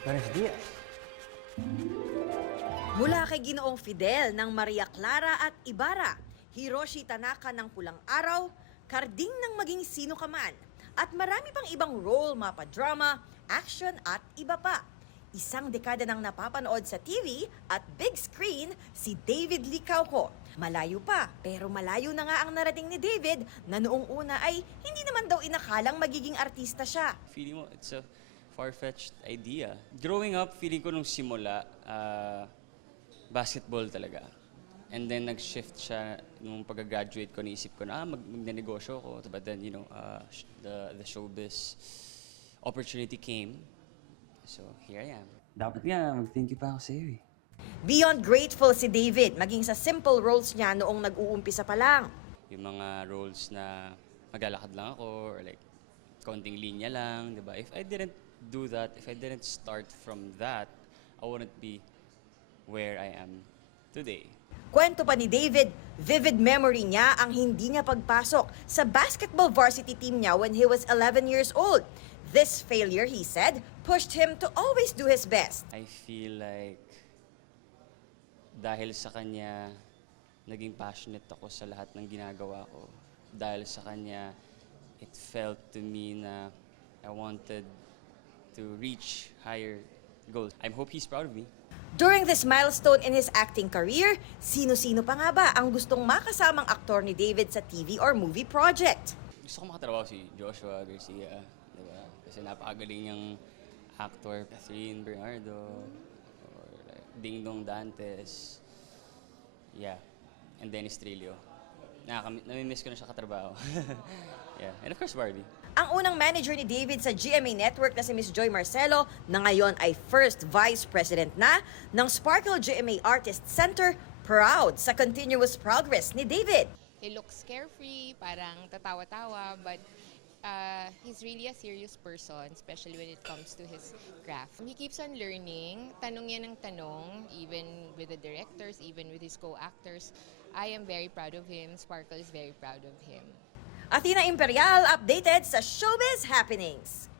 Buenos días. Mula kay Ginoong Fidel ng Maria Clara at Ibarra, Hiroshi Tanaka ng Pulang Araw, Karding ng Maging Sino Ka Man, at marami pang ibang role, mapa-drama, action at iba pa. Isang dekada nang napapanood sa TV at big screen si David Licauco. Malayo pa, pero malayo na nga ang narating ni David na noong una ay hindi naman daw inakalang magiging artista siya. Feeling mo, it's a far-fetched idea. Growing up, feeling ko nung simula, basketball talaga. And then nag-shift siya nung pag-graduate ko, naisip ko na magnenegosyo ko. But then, the showbiz opportunity came. So, here I am. Dapat nga, mag-thank you pa ako sa'yo eh. Beyond grateful si David, maging sa simple roles niya noong nag-uumpisa pa lang. Yung mga roles na maglalakad lang ako, or like, konting linya lang, di ba? If I didn't do that, if I didn't start from that, I wouldn't be where I am today. Kwento pa ni David, vivid memory niya ang hindi niya pagpasok sa basketball varsity team niya when he was 11 years old. This failure, he said, pushed him to always do his best. I feel like dahil sa kanya, naging passionate ako sa lahat ng ginagawa ko. Dahil sa kanya, it felt to me na I wanted to reach higher goals. I hope he's proud of me. During this milestone in his acting career, sino-sino pa nga ba ang gustong makasamang aktor ni David sa TV or movie project? Gusto ko makatrabaho si Joshua Garcia, di ba? Kasi napakagaling niyang actor. Catherine Bernardo, or like Ding Dong Dantes, yeah, and Dennis Trillo. Nami-miss ko na siya katrabaho. Yeah, and of course Barbie. Ang unang manager ni David sa GMA Network na si Miss Joy Marcelo na ngayon ay first vice president na ng Sparkle GMA Artist Center, proud sa continuous progress ni David. He looks carefree, parang tatawa-tawa, but he's really a serious person, especially when it comes to his craft. He keeps on learning, tanong yan ng tanong, even with the directors, even with his co-actors. I am very proud of him. Sparkle is very proud of him. Athena Imperial updated sa Showbiz Happenings.